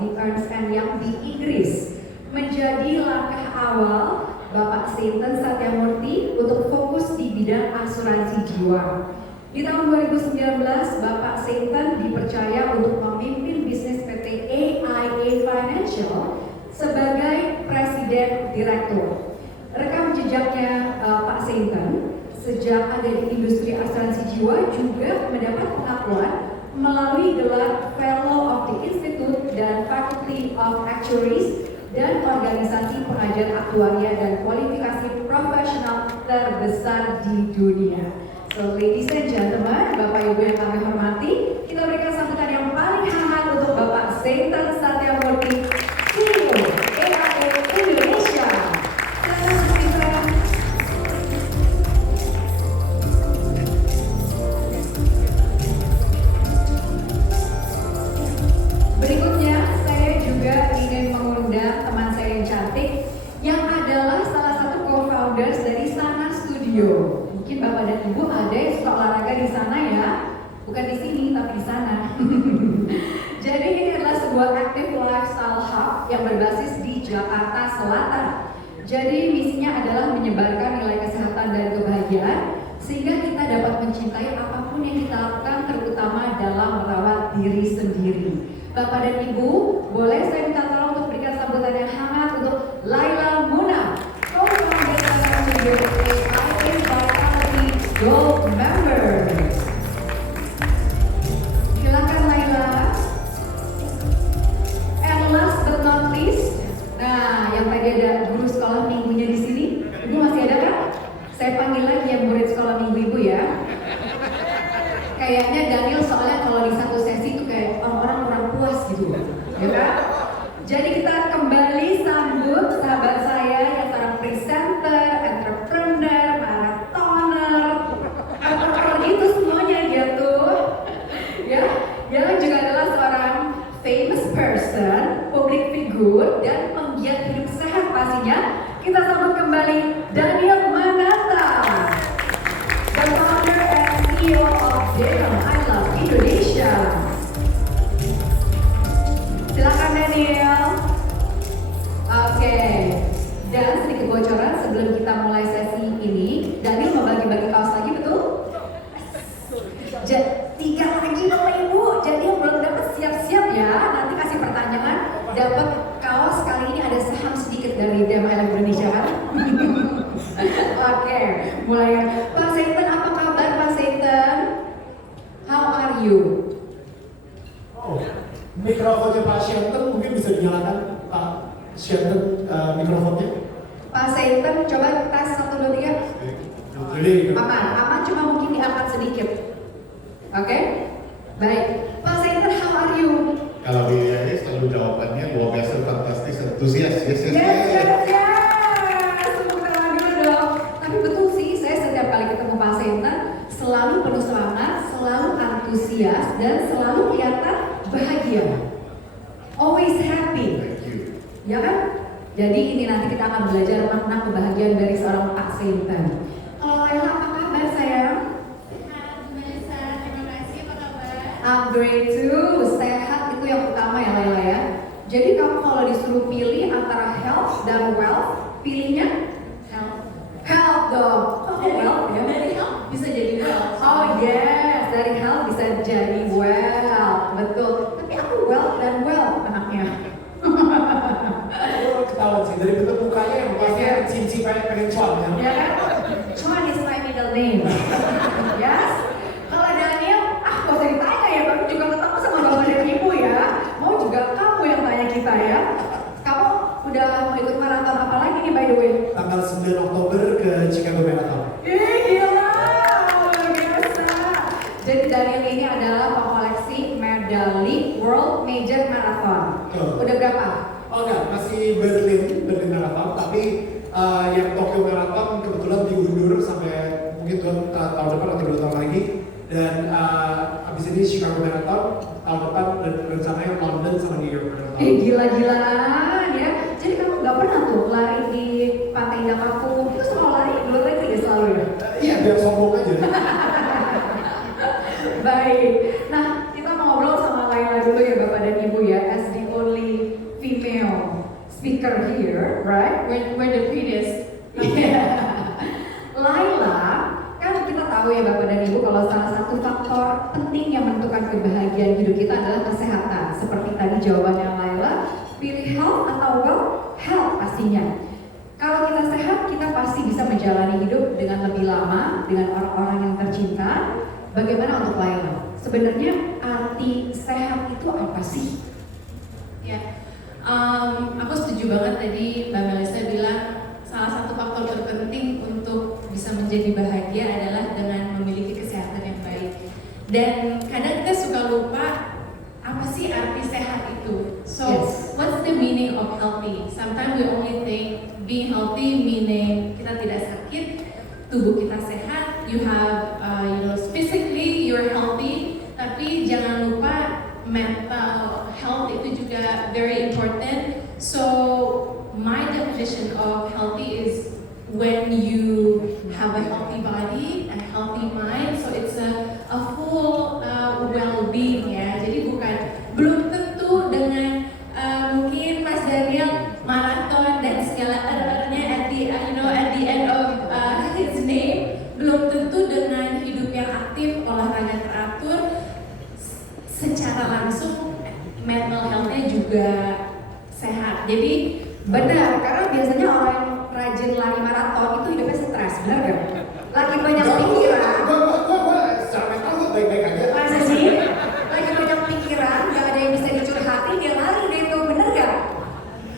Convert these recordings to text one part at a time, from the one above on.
di Ernst & Young di Inggris, menjadi langkah awal Bapak Seinten Satyamurti untuk fokus di bidang asuransi jiwa. Di tahun 2019, Bapak Seinten dipercaya untuk memimpin bisnis PT AIA Financial sebagai Presiden Direktur. Rekam jejaknya Pak Seinten sejak ada di industri asuransi jiwa juga mendapat pengakuan melalui gelar Fellow of the Institute dan Faculty of Actuaries dan organisasi pengajar aktuaria dan kualifikasi profesional terbesar di dunia. So ladies and gentlemen, Bapak Ibu yang kami hormati, kita berikan sambutan yang paling hangat untuk Bapak Seinten Satyamurti, CEO AIA Indonesia. Berikutnya, saya juga ingin mengundang teman saya yang cantik yang adalah salah satu co-founders dari Sana Studio. Mungkin Bapak dan Ibu ada yang suka olahraga di sana ya, bukan di sini tapi di sana. Jadi ini adalah sebuah active lifestyle hub yang berbasis di Jakarta Selatan. Jadi misinya adalah menyebarkan nilai kesehatan dan kebahagiaan sehingga kita dapat mencintai apapun yang kita lakukan, terutama dalam merawat diri sendiri. Bapak dan Ibu, boleh saya minta tolong untuk berikan sambutan yang hangat untuk Laila Muna, co-founder Sana Studio AIA Vitality Gold Member. Silakan Laila. And last but not least, nah yang tadi ada guru sekolah minggunya di sini, Ibu masih ada kan? Saya panggil lagi yang murid sekolah minggu Ibu ya. Kayaknya Daniel soalnya kalau di satu sesi itu kayak orang-orang kurang puas gitu, ya kan? Jadi kita kembali sambut sahabat saya yang seorang presenter, entrepreneur, marathoner, gitu semuanya dia tuh, ya. Yang juga adalah seorang famous person, public figure dan penggiat hidup sehat pastinya. Kita sambut kembali Daniel Mananta, the founder and CEO of Denom I Love Indonesia. Silakan Daniel. Oke. Dan sedikit bocoran sebelum kita mulai sesi ini, Daniel mau bagi-bagi kaos lagi, betul? 3 lagi Bapak Ibu. Jadi yang belum dapat siap-siap ya. Nanti kasih pertanyaan, dapat kaos kali ini ada saham sedikit dari Denom I Love Indonesia kan? Oke, mulai ya. Pak Seinten, apa kabar Pak Seinten? How are you? Oh, mikrofonnya Pak Seinten mungkin bisa dinyalakan Pak Seinten mikrofonnya. Pak Seinten, coba tes 1, 2, 3. Jadi, Aman, cuma mungkin diangkat sedikit. Oke? Baik. Pak Seinten, how are you? Kalau di IAIA selalu jawabannya luar biasa, fantastis, antusias. Yes. Tepuk tangan dulu dong. Tapi betul sih, saya setiap kali ketemu Pak Seinten selalu penuh semangat, selalu antusias, dan selalu kelihatan bahagia. Always happy. Thank you. Ya kan? Jadi ini nanti kita akan belajar makna kebahagiaan dari seorang Pak Seinten. Kalau Laila, apa kabar sayang? Sehat, terima kasih, apa kabar? I'm great too. Sehat itu yang utama ya Laila ya. Jadi kamu kalau disuruh pilih antara health dan wealth, pilihnya Health. health dong. Oh wealth ya? Dari health bisa jadi wealth. Oh yes, dari health bisa jadi wealth, betul. Tapi aku wealth dan wealth anaknya. oh, ketahuan sih dari bentuk mukanya yang pasti cici pengen cuan kan? Ya kan? Chuan is my middle name. Yes. Kalau Daniel, gak usah ditanya ya, kamu juga ketemu sama bapak dan ibu ya. Mau juga kamu yang tanya kita ya. Kamu udah mau ikut maraton apa lagi nih by the way? Tanggal 9 Oktober ke Chicago Marathon. Ih gila, luar biasa. Jadi Daniel ini adalah pengoleksi medali World Major Marathon. Udah berapa? Oh enggak, masih Berlin Marathon, tapi yang Tokyo Marathon kebetulan diundur sampai mungkin tahun depan atau 2 tahun lagi. Dan habis ini Chicago Marathon, tahun depan rencananya London sama New York Marathon. Gila-gilaan ya. Jadi kamu nggak pernah tuh lari di Pantai Indah Kapuk, itu selalu lari, belum lagi ya selalu ya? Iya, biar sombong aja. Baik. Nah, kita mau ngobrol sama Laila dulu ya Bapak dan Ibu ya, as the only speaker here, right? We're the prettiest. Laila, kan kita tahu ya Bapak dan Ibu kalau salah satu faktor penting yang menentukan kebahagiaan hidup kita adalah kesehatan. Seperti tadi jawabannya Laila, pilih health atau wealth? Health pastinya. Kalau kita sehat, kita pasti bisa menjalani hidup dengan lebih lama dengan orang-orang yang tercinta. Bagaimana untuk Laila? Sebenarnya arti sehat itu apa sih? Ya, aku setuju banget tadi Mbak Melissa bilang salah satu faktor terpenting untuk bisa menjadi bahagia adalah dengan memiliki kesehatan yang baik. Dan kadang kita suka lupa apa sih arti sehat itu. So, Yes. what's the meaning of healthy? Sometimes we only think being healthy meaning kita tidak sakit, tubuh kita sehat, you have, physically you're healthy. Tapi jangan lupa mental health itu juga very important. So my definition of healthy is when you have a healthy body, a healthy mind. So it's a full well-being ya. Jadi belum tentu dengan mungkin Mas Daniel maraton dan segala errornya at the end of his name, belum tentu dengan hidup yang aktif, olahraga teratur, secara langsung mental health-nya juga sehat. Jadi Benar, karena biasanya orang yang rajin lari maraton itu hidupnya stres, benar gak? Lagi banyak pikiran, Gue secara mental gue baik-baik aja. masa sih? Lagi banyak pikiran, gak ada yang bisa dicurhatin, dia lari deh tuh, bener gak?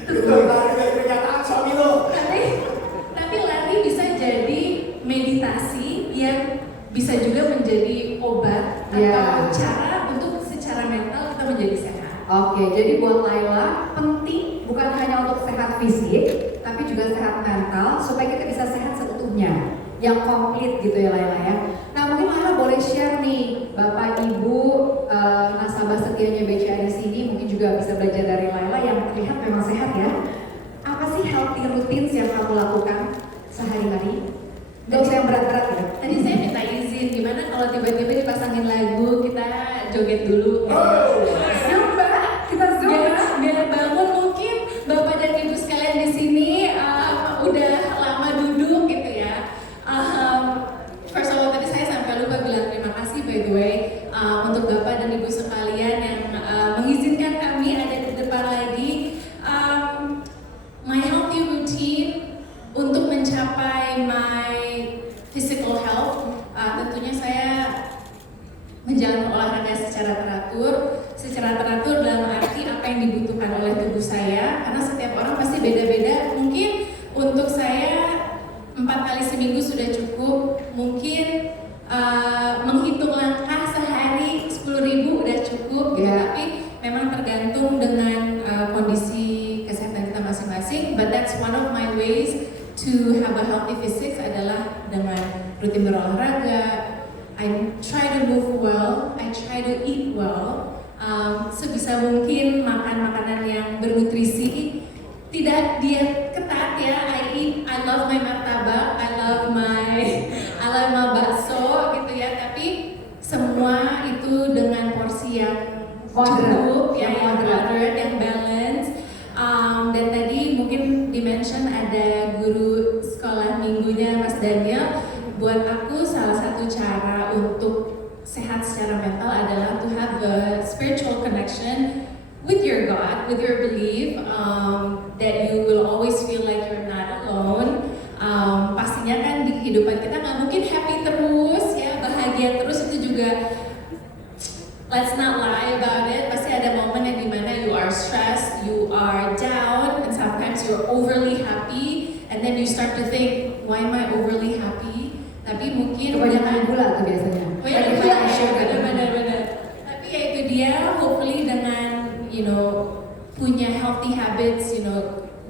Itu baru dari pernyataan suami lo. tapi lari bisa jadi meditasi yang bisa juga menjadi obat Ya. atau cara untuk secara mental kita menjadi sehat. Oke, jadi buat Laila penting bukan hanya untuk sehat fisik, tapi juga sehat mental supaya kita bisa sehat seutuhnya, yang komplit gitu ya Laila ya. Nah mungkin Laila boleh share nih, Bapak Ibu nasabah setianya BCA di sini mungkin juga bisa belajar dari Laila yang terlihat memang sehat ya. Apa sih healthy routines yang kamu lakukan sehari-hari? Gak usah yang berat-berat ya. Tadi saya minta izin, gimana kalau tiba-tiba dipasangin lagu, kita joget dulu. Zumba, kita zumba. Biar bangun mungkin Bapak dan Ibu sekalian di sini udah lama duduk gitu ya. First of all tadi saya sampai lupa bilang terima kasih by the way untuk Bapak dan Ibu sekalian yang mengizinkan kami ada di depan lagi. My healthy routine untuk mencapai my physical health, tentunya saya menjalani olahraga secara teratur dalam arti apa yang dibutuhkan oleh tubuh saya, karena setiap orang pasti beda-beda. Mungkin untuk saya 4 kali seminggu sudah cukup, mungkin menghitung langkah sehari 10.000 udah cukup gitu. Yeah. Tapi memang tergantung dengan kondisi kesehatan kita masing-masing. But that's one of my ways to have a healthy physique adalah dengan rutin berolahraga. I try to move well, I try to eat well. Sebisa mungkin makan makanan yang bernutrisi, tidak diet ketat ya. I love my martabak, I love my bakso gitu ya. Tapi semua itu dengan porsi yang cukup ya, yang moderate, yang balance. Dan tadi mungkin dimention ada guru sekolah minggunya Mas Daniel. Buat aku salah satu cara untuk sehat secara mental adalah to have a spiritual connection with your God, with your belief, that you will always feel like you're not alone. Pastinya kan di kehidupan kita nggak mungkin happy terus ya, bahagia terus, itu juga let's not lie about it. Pasti ada momen yang dimana you are stressed, you are down, and sometimes you're overly happy, and then you start to think, why am I overly happy? Tapi mungkin Kebanyakan gula tuh biasanya. Oh ya, benar. Tapi ya itu dia, hopefully dengan punya healthy habits,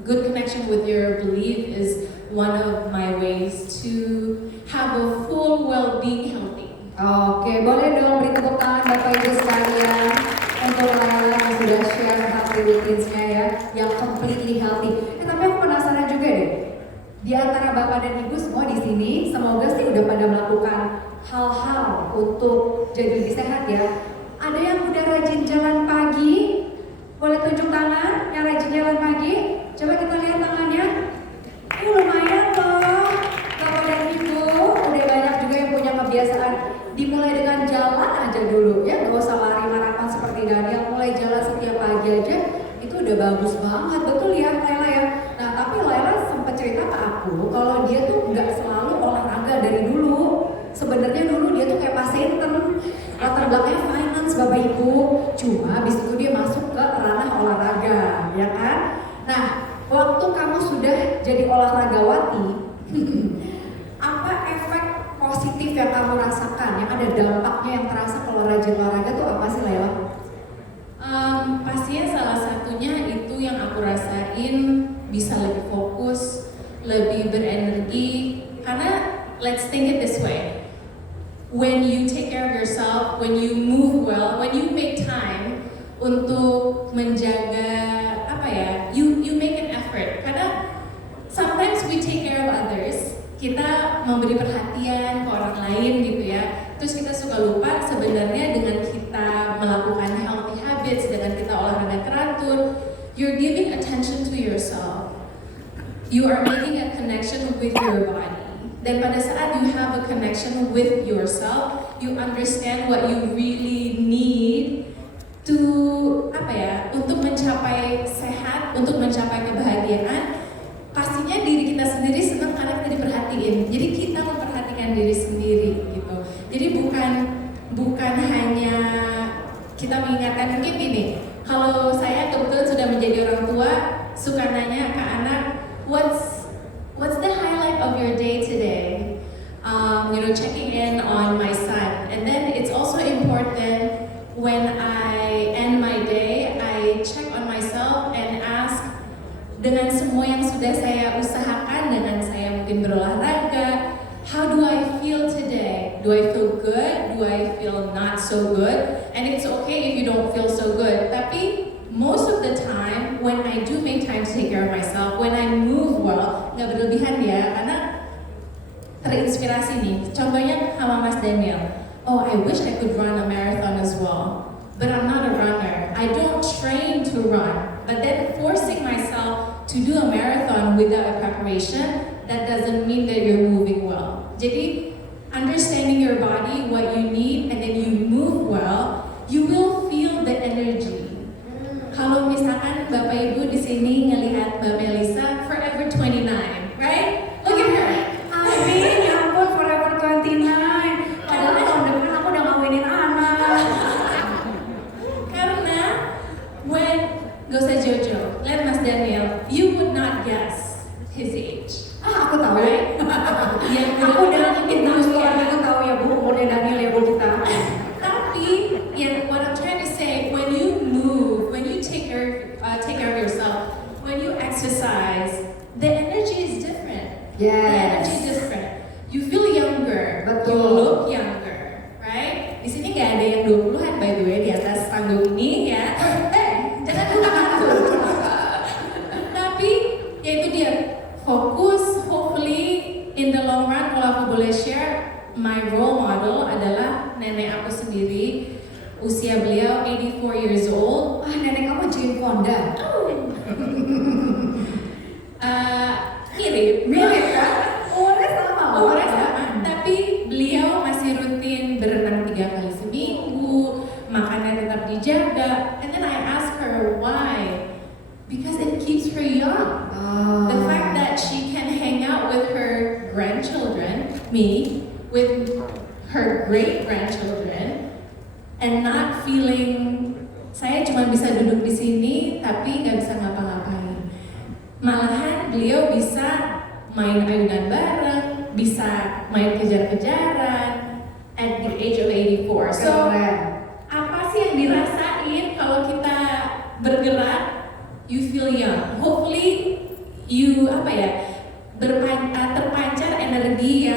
good connection with your belief is one of my ways to have a full well-being healthy. Oke, boleh dong beri tepuk tangan Bapak Ibu sekalian untuk Laila yang sudah share healthy routinesnya ya, yang completely healthy. Tapi aku penasaran juga deh, di antara Bapak dan Ibu semua di sini, semoga sih udah pada melakukan hal-hal untuk jadi lebih sehat ya. Ada yang udah rajin jalan pagi? Boleh tunjuk tangan yang rajin jalan pagi? Coba cuma habis itu dia masuk ke ranah olahraga, ya kan? Nah, waktu kamu sudah jadi olahragawati, apa efek positif yang kamu rasakan, yang ada dampaknya yang terasa kalau rajin olahraga tuh apa sih, Laila? Pastinya salah satunya itu yang aku rasain bisa lebih fokus, lebih berenergi. Karena let's think it this way, when you take care of yourself, when you move well, when you make time untuk menjaga you make an effort. Karena sometimes we take care of others, kita memberi perhatian ke orang lain gitu ya. Terus kita suka lupa sebenarnya dengan kita melakukan healthy habits, dengan kita olahraga teratur, you're giving attention to yourself. You are making a connection with your body. Dan pada saat you have a connection with yourself, you understand what you really need to untuk mencapai sehat, untuk mencapai kebahagiaan. Pastinya diri kita sendiri senang karena kita diperhatiin. Jadi kita memperhatikan diri sendiri gitu. Jadi bukan hanya kita mengingatkan, mungkin gini, kalau saya kebetulan sudah menjadi orang tua, suka nanya ke anak, what's the highlight of your day today? Checking in on my son. And then it's also important when I end my day, I check on myself and ask, dengan semua yang sudah saya usahakan, dengan saya mungkin berolahraga, how do I feel today? Do I feel good? Do I feel not so good? And it's okay if you don't feel so good. Tapi most of the time, when I do make time to take care of myself, when I move well, nggak berlebihan ya, karena terinspirasi nih. Contohnya sama Mas Daniel. Oh, I wish I could run a marathon as well, but I'm not a runner. I don't train to run. But then forcing myself to do a marathon without a preparation, that doesn't mean that you're moving well. Jadi, understanding your body, what you need, and then you move well, you will feel the energy. Kalau misalkan Bapak Ibu di sini ngelihat Mbak Melisa, forever 29, right? Look at her. Amin, ya ampun, forever 29. Padahal tahun depan aku udah ngawinin anak. Karena gak usah Jojo, lihat Mas Daniel, you would not guess his age. Aku tahu. Right? Yang Aku udah terus aku tahu ya Bu, umurnya Daniel ya Bu kita. Tapi, what I'm trying to say, when you move, when you take care of yourself, when you exercise, the energy is different. The energy is different. You feel younger. Betul. You look younger, right? Di sini nggak ada yang 20-an by the way di atas panggung ini ya. Jangan lupa aku. Tapi ya itu dia, fokus. Hopefully in the long run, kalau aku boleh share, my role model adalah nenek aku sendiri. Usia beliau 84 years old. Wah, nenek kamu Jane Fonda. Mirip kan? Umurnya sama. Tapi beliau masih rutin berenang 3 kali seminggu, makannya tetap dijaga. And then I ask her why? Because it keeps her young. The fact that she can hang out with her grandchildren, me, with her great-grandchildren, and not feeling saya cuma bisa duduk di sini tapi nggak bisa ngapa-ngapain. Malahan beliau bisa main ayunan bareng, bisa main kejar-kejaran at the age of 84. So, apa sih yang dirasain kalau kita bergerak? You feel young. Hopefully you terpancar energi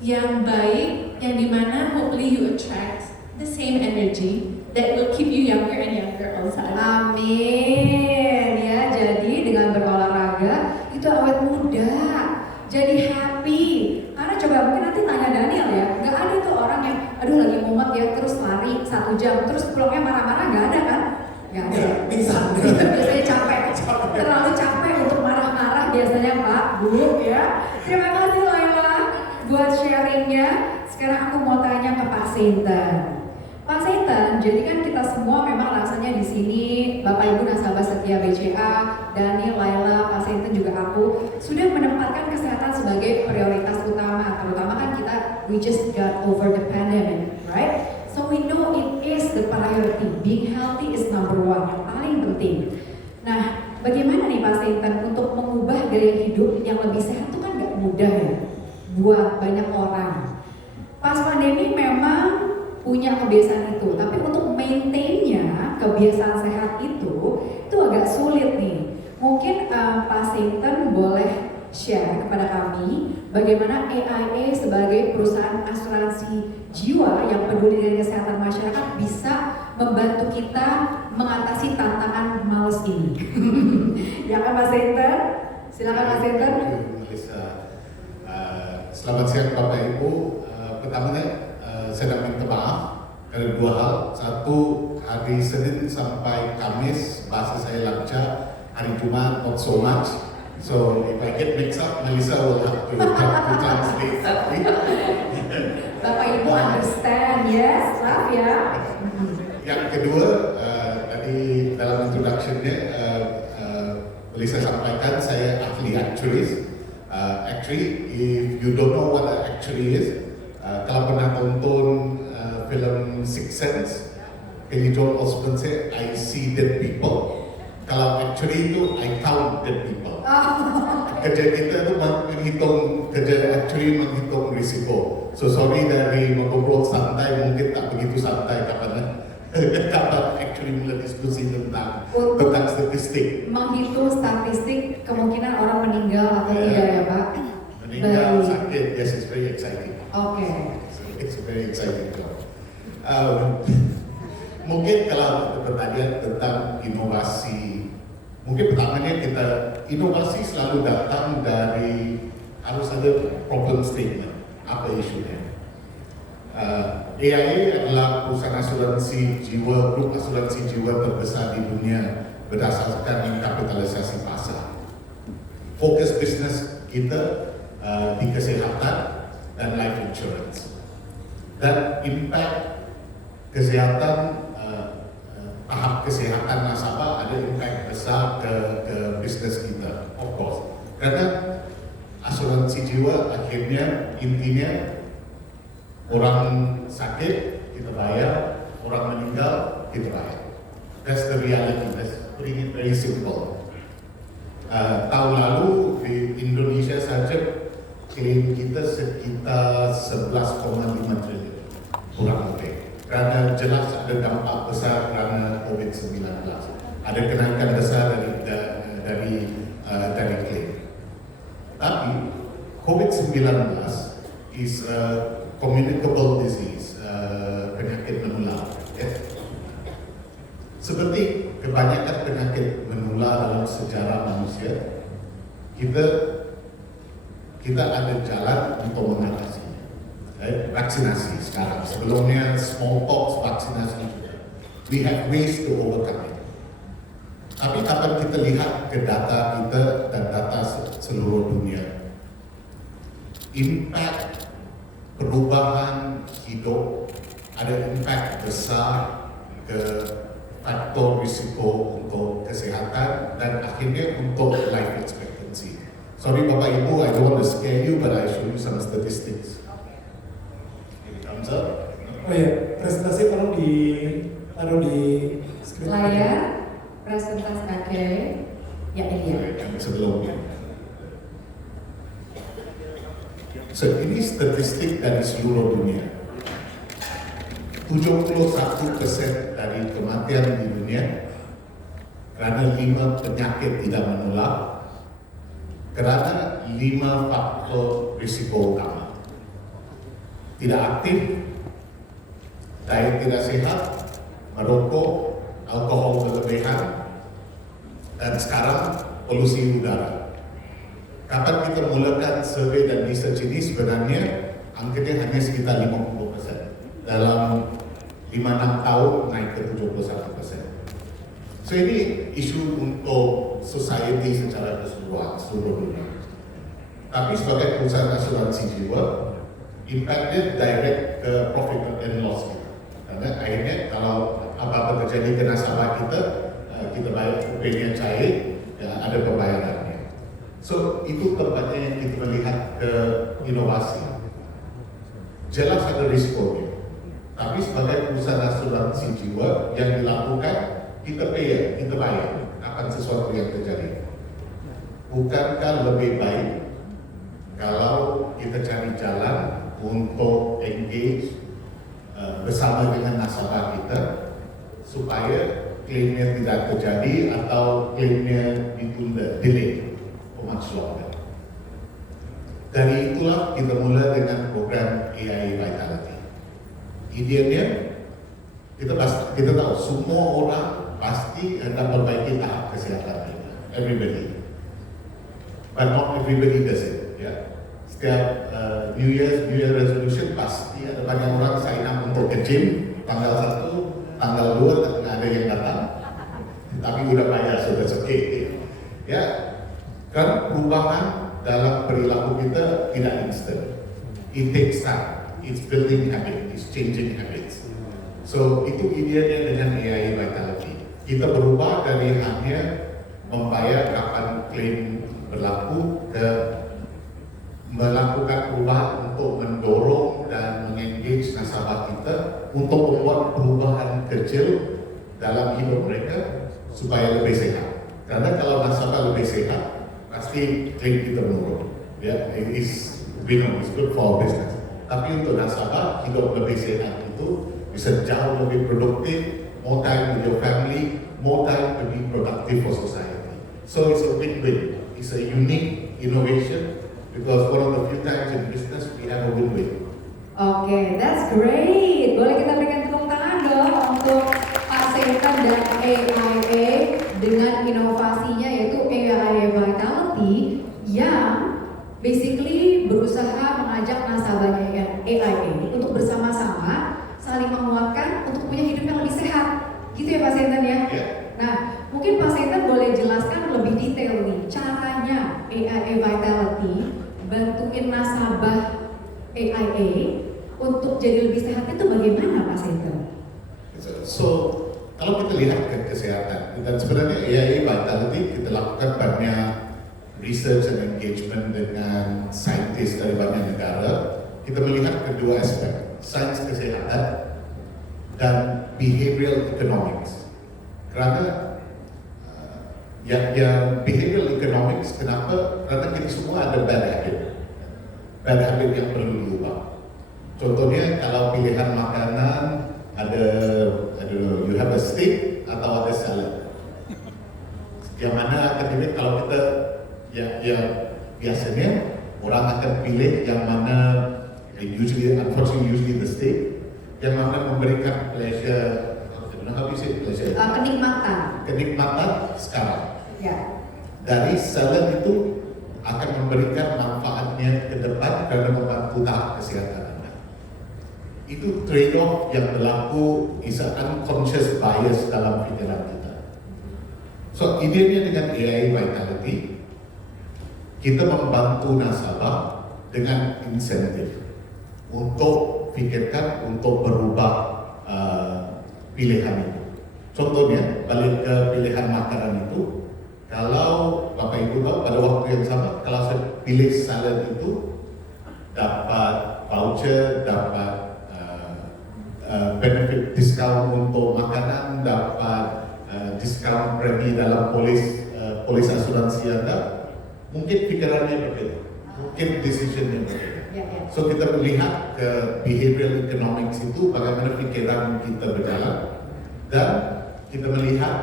yang baik, yang dimana hopefully you attract the same energy that will keep you younger and younger all the time. Amin ya. Jadi dengan berolahraga itu awet muda, jadi happy. Karena coba mungkin nanti tanya Daniel ya, nggak ada tuh orang yang aduh lagi mumet ya terus lari 1 jam terus pulangnya marah-marah, nggak ada kan? Nggak ada. Pingsan. Biasanya capek, terlalu capek untuk marah-marah biasanya Pak, Bu ya. Terima kasih Laila buat sharingnya. Sekarang aku mau tanya ke Pak Seinten. Pak Seinten, jadi kan kita semua memang rasanya di sini Bapak Ibu nasabah setia BCA, Daniel, Laila, Pak Seinten juga aku sudah menempatkan kesehatan sebagai prioritas utama. Terutama kan kita we just got over the pandemic, right? So we know it is the priority. Being healthy is number one, yang paling penting. Nah, bagaimana nih Pak Seinten untuk mengubah gaya hidup yang lebih sehat itu kan gak mudah ya buat banyak orang. Pas pandemi memang punya kebiasaan itu, tapi untuk maintain-nya kebiasaan sehat itu agak sulit nih. Mungkin Pak Seinten boleh share kepada kami bagaimana AIA sebagai perusahaan asuransi jiwa yang peduli dengan kesehatan masyarakat bisa membantu kita mengatasi tantangan males ini. Ya kan Pak Seinten? Silakan Pak Seinten. Melissa. Selamat siang Bapak Ibu. Pertamanya saya minta maaf karena dua hal. Satu, hari Senin sampai Kamis bahasa saya lancar. Hari Jumat not so much. So if I get mixed up, Melissa will have to translate that. Bapak Ibu understand, yes, maaf ya. Yang kedua, tadi dalam introduction-nya Melissa sampaikan saya ahli actuaries. Actually, if you don't know what an actuary is, kalau pernah tonton film Sixth Sense, Kelly Joel Osment say, I see dead people. Kalau actuary itu, I count dead people. Kerja kita itu menghitung, kerja actuary menghitung risiko. So sorry dari ngobrol santai, mungkin tak begitu santai kapan actually mulai diskusi tentang statistik. Menghitung statistik kemungkinan orang meninggal atau tidak ya Pak? Meninggal, sakit, yes, it's very exciting. Oke. It's a very exciting job. Mungkin kalau pertanyaan tentang inovasi, mungkin pertamanya inovasi selalu datang dari harus ada problem statement, apa isunya. AIA adalah perusahaan asuransi jiwa, grup asuransi jiwa terbesar di dunia berdasarkan kapitalisasi pasar. Fokus bisnis kita di kesehatan dan life insurance. Dan impact kesehatan, tahap kesehatan nasabah ada impact besar ke bisnis kita, of course. Karena asuransi jiwa akhirnya intinya orang sakit kita bayar, orang meninggal kita bayar. That's the reality. That's putting it very simple. Tahun lalu di Indonesia saja klaim kita sekitar 11,5 triliun kurang lebih. Karena jelas ada dampak besar karena COVID-19. Ada kenaikan besar dari klaim. Tapi COVID-19 is a communicable disease, penyakit menular. Seperti kebanyakan penyakit menular dalam sejarah manusia, kita ada jalan untuk mengatasi. Vaksinasi sekarang, sebelumnya smallpox vaksinasi juga. We have ways to overcome it. Tapi kapan kita lihat ke data kita dan data seluruh dunia, impact perubahan hidup ada impact besar ke faktor risiko untuk kesehatan dan akhirnya untuk life expectancy. Sorry Bapak Ibu, I don't want to scare you, but I show you some statistics. Thumbs up. Oh ya, presentasi tolong ditaruh di screen. Layar presentasi, oke. Ya ini ya. Yang sebelumnya. So, ini statistik dari seluruh dunia. 71% dari kematian di dunia karena 5 penyakit tidak menular, karena 5 faktor risiko utama. Tidak aktif, diet tidak sehat, merokok, alkohol berlebihan, dan sekarang polusi udara. Kapan kita mulakan survei dan research ini sebenarnya angkanya hanya sekitar 50%. Dalam 5-6 tahun naik ke 71%. So ini isu untuk society secara keseluruhan, seluruh dunia. Tapi sebagai perusahaan asuransi jiwa, impactnya direct ke profit and loss kita. Karena akhirnya kalau apa-apa terjadi ke nasabah kita bayar UP-nya cair, ya ada pembayarannya. So itu tempatnya yang kita melihat ke inovasi. Jelas ada risikonya. Tapi sebagai perusahaan asuransi jiwa yang dilakukan, kita bayar akan sesuatu yang terjadi. Bukankah lebih baik kalau kita cari jalan untuk engage bersama dengan nasabah kita supaya klaimnya tidak terjadi atau klaimnya ditunda, delay for much longer. Dari itulah kita mulai dengan program AI Vitality. Idenya kita tahu semua orang pasti hendak perbaiki tahap kesehatan mereka. Everybody. But not everybody does it. Ya. Setiap New Year resolution pasti ada banyak orang sign up untuk ke gym tanggal 1, tanggal 2 tidak ada yang datang. Tapi udah bayar sudah okay. Ya. Kan perubahan dalam perilaku kita tidak instant. It takes time. It's building habit. It's changing habits. So itu ideanya dengan AI Vitality. Kita berubah dari hanya membayar kapan klaim berlaku ke melakukan perubahan untuk mendorong dan mengengage nasabah kita untuk membuat perubahan kecil dalam hidup mereka supaya lebih sehat. Karena kalau nasabah lebih sehat, pasti klaim kita menurun. Ya, it's good for our business. Tapi untuk nasabah hidup lebih sehat itu bisa jauh lebih produktif, more time with your family, more time to be productive for society. So it's a win-win. It's a unique innovation because one of the few times in business we have a win-win. Oke, that's great. Boleh kita berikan tepuk tangan dong untuk Pak Satan dan AIA dengan inovasinya yaitu AIA Vitality yang basically berusaha mengajak nasabahnya AIA untuk bersama-sama saling menguatkan untuk punya hidup yang lebih sehat. Gitu ya Pak Satan ya? Yeah. Nah, mungkin Pak Satan boleh jelaskan lebih detail nih caranya AIA Vitality bantuin nasabah AIA untuk jadi lebih sehat itu bagaimana Pak Satan? So, kalau kita lihat ke kesehatan, dan sebenarnya AIA Vitality kita lakukan banyak research and engagement dengan saintis dari banyak negara. Kita melihat kedua aspek, sains kesehatan dan behavioral economics. Karena yang behavioral economics, kenapa? Karena kita semua ada bad habit yang perlu diubah. Contohnya kalau pilihan makanan ada, you have a steak atau ada salad. Yang mana akademik kalau kita ya biasanya orang akan pilih yang mana usually the steak yang mana memberikan pleasure, pleasure. Kenikmatan sekarang. Ya. Dari salad itu akan memberikan manfaatnya ke depan karena membantu tahap kesehatan Anda. Itu trade-off yang berlaku, is an unconscious bias dalam pikiran kita. So, idenya dengan AI Vitality, kita membantu nasabah dengan insentif untuk pikirkan untuk berubah pilihan itu. Contohnya, balik ke pilihan makanan itu, kalau Bapak Ibu tahu pada waktu yang sama, kalau saya pilih salad itu dapat voucher, dapat benefit diskon untuk makanan, dapat diskon premi dalam polis asuransi Anda, mungkin pikirannya berbeda, mungkin decisionnya berbeda. So kita melihat ke behavioral economics itu bagaimana pikiran kita berjalan dan kita melihat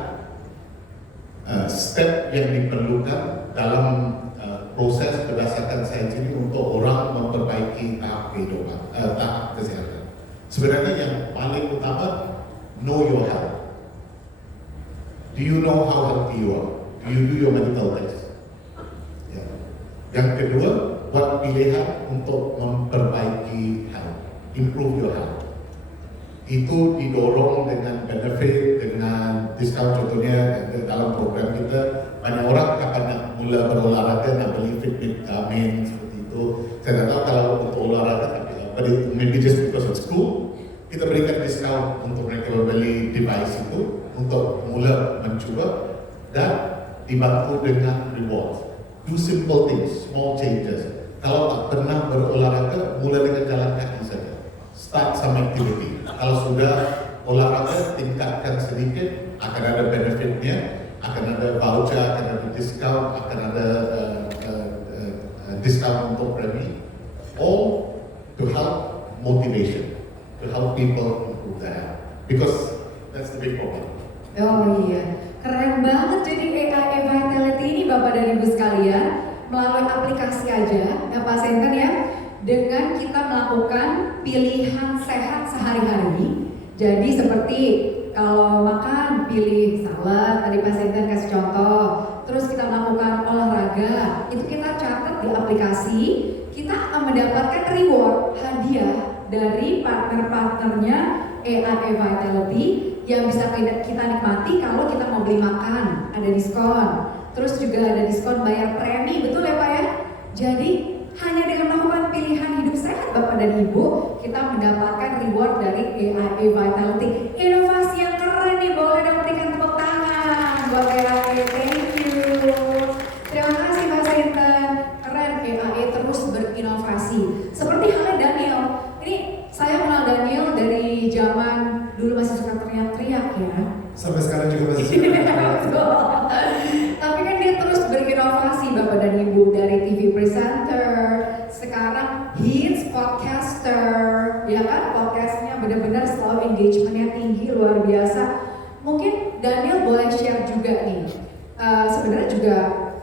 step yang diperlukan dalam proses berdasarkan sains ini untuk orang memperbaiki tahap kehidupan, tahap kesehatan. Sebenarnya yang paling utama, know your health. Do you know how healthy you are? Do you do your medical test? Ya. Yang kedua, buat pilihan untuk memperbaiki health, improve your health. Itu didorong dengan benefit, dengan diskon. Contohnya dalam program kita, banyak orang kapan nak mula berolahraga, nak beli Fitbit, Garmin, seperti itu. Saya tak tahu kalau untuk olahraga, tapi maybe just because it's cool, kita berikan diskon untuk mereka membeli device itu untuk mula mencuba dan dibantu dengan reward. Do simple things, small changes. Kalau tak pernah berolahraga, mula dengan jalan kaki saja. Start some activity. Kalau sudah olahraga tingkatkan sedikit, akan ada benefitnya, akan ada voucher, akan ada diskon, akan ada diskon untuk premi. All to help motivation, to help people improve their health. Because that's the big problem. Oh iya, keren banget jadi AI Vitality ini Bapak dan Ibu sekalian. Melalui aplikasi aja, ya Pak Senten ya, dengan kita melakukan pilihan sehat sehari-hari. Jadi seperti kalau makan pilih salad, tadi Pak Senten kasih contoh. Terus kita melakukan olahraga, itu kita catat di aplikasi. Kita akan mendapatkan reward, hadiah dari partner-partnernya AI Vitality yang bisa kita nikmati kalau kita mau beli makan, ada diskon. Terus juga ada diskon bayar premi, betul ya Pak ya? Jadi hanya dengan melakukan pilihan hidup sehat Bapak dan Ibu, kita mendapatkan reward dari AI Vitality. Inovasi yang keren nih, boleh dong berikan tepuk tangan buat AI, thank you. Terima kasih Pak Sinten, keren AI terus berinovasi. Seperti halnya Daniel, ini saya kenal Daniel dari zaman dulu masih suka teriak-teriak ya. Sampai sekarang juga masih. Tapi kan dia terus berinovasi Bapak dan Ibu, dari TV presenter, sekarang hits podcaster, ya kan, podcastnya benar-benar selalu engagementnya tinggi, luar biasa. Mungkin Daniel boleh share juga nih, sebenarnya juga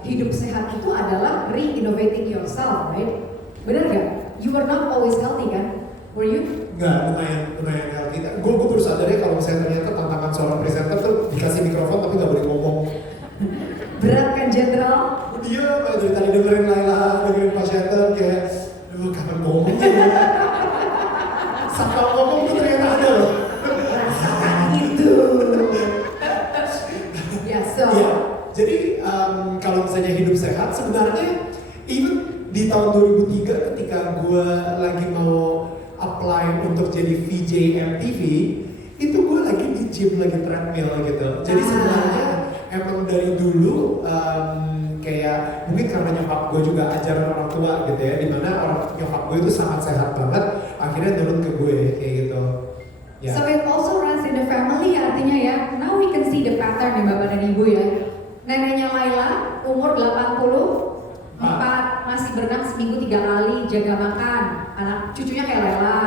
hidup sehat itu adalah re-innovating yourself, right? Benar gak? You were not always healthy kan? Were you? Enggak, lumayan healthy. Gue baru sadar ya kalau misalnya ternyata tantangan seorang presenter tuh dikasih mikrofon tapi nggak boleh ngomong. Berat kan Jenderal? Dia kayak dari tadi dengerin Laila, dengerin Pak Shelton kayak, aduh kapan ngomong sih? Sampai ngomong tuh ternyata ada loh. Itu. Ya, so. Iya, jadi kalau misalnya hidup sehat sebenarnya even di tahun 2003 ketika gue lagi mau apply untuk jadi VJ MTV, itu gue lagi di gym, lagi treadmill gitu. Jadi sebenarnya emang dari dulu kayak mungkin karena nyokap gue juga ajaran orang tua gitu ya, dimana nyokap gue itu sangat sehat banget, akhirnya turun ke gue kayak gitu. Ya. So it also runs in the family artinya ya. Now we can see the pattern nih Bapak dan Ibu ya. Neneknya Laila umur 84 masih berenang seminggu 3 kali, jaga makan. Anak cucunya kayak Laila.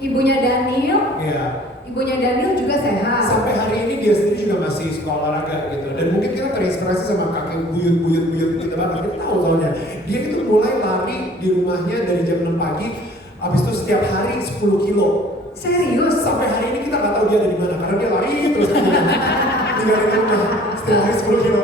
Ibunya Daniel. Iya. Ibunya Daniel juga sehat. Sampai hari ini dia sendiri juga masih suka olahraga gitu. Dan mungkin kita terinspirasi sama kakek buyut kita banget. Kita tahu soalnya dia itu mulai lari di rumahnya dari jam 6 pagi. Habis itu setiap hari 10 kilo. Serius? Sampai hari ini kita nggak tahu dia ada di mana karena dia lari terus tinggal di rumah setiap hari 10 kilo.